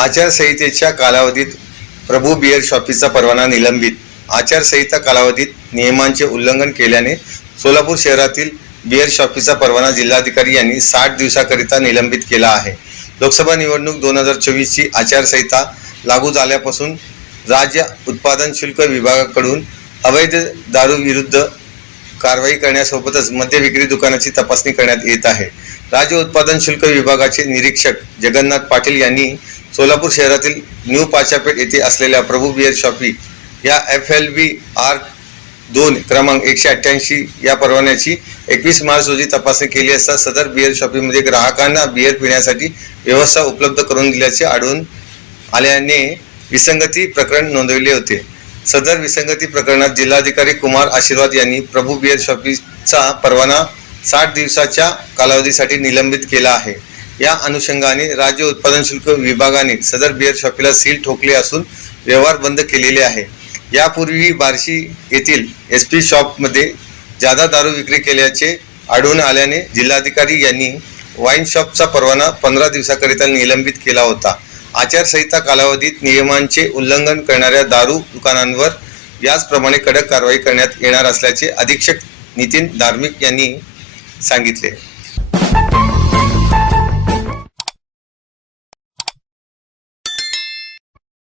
आचारसंहितेच्या कालावधीत प्रभू बिअर शॉपीचा परवाना निलंबित. आचारसंहिता कालावधीत नियमांचे उल्लंघन केल्याने सोलापूर शहरातील बिअर शॉपीचा परवाना जिल्हाधिकारी यांनी साठ दिवसाकरिता निलंबित केला आहे. लोकसभा निवडणूक दोन हजार चोवीसची आचारसंहिता लागू झाल्यापासून राज्य उत्पादन शुल्क विभागाकडून अवैध दारूविरुद्ध कारवाई करण्यासोबतच मद्य विक्री दुकानाची तपासणी करण्यात येत आहे. राज्य उत्पादन शुल्क विभागाचे निरीक्षक जगन्नाथ पाटील यांनी सोलापूर शहरातील न्यू पाचापेठ येथे असलेल्या प्रभू बियर शॉपी या एफ एल बी आर दोन क्रमांक एकशे अठ्ठ्याऐंशी या परवान्याची एकवीस मार्च रोजी तपासणी केली असता सदर बियर शॉपीमध्ये ग्राहकांना बिअर पिण्यासाठी व्यवस्था उपलब्ध करून दिल्याचे आढळून आल्याने विसंगती प्रकरण नोंदविले होते. सदर विसंगती प्रकरणात जिल्हाधिकारी कुमार आशीर्वाद यांनी प्रभू बिअर शॉपीचा परवाना साठ दिवसाच्या कालावधीसाठी निलंबित केला आहे. या अनुषंगाने राज्य उत्पादन शुल्क विभागाने सदर बिअर शॉपीला सील ठोकले असून व्यवहार बंद केलेले आहे. यापूर्वी बार्शी येथील एस पी शॉपमध्ये जादा दारू विक्री केल्याचे आढळून आल्याने जिल्हाधिकारी यांनी वाईन शॉपचा परवाना पंधरा दिवसाकरिता निलंबित केला होता. आचारसंहिता कालावधीत नियमांचे उल्लंघन करणाऱ्या दारू दुकानांवर याचप्रमाणे कडक कारवाई करण्यात येणार असल्याचे अधीक्षक नितीन धार्मिक यांनी सांगितले.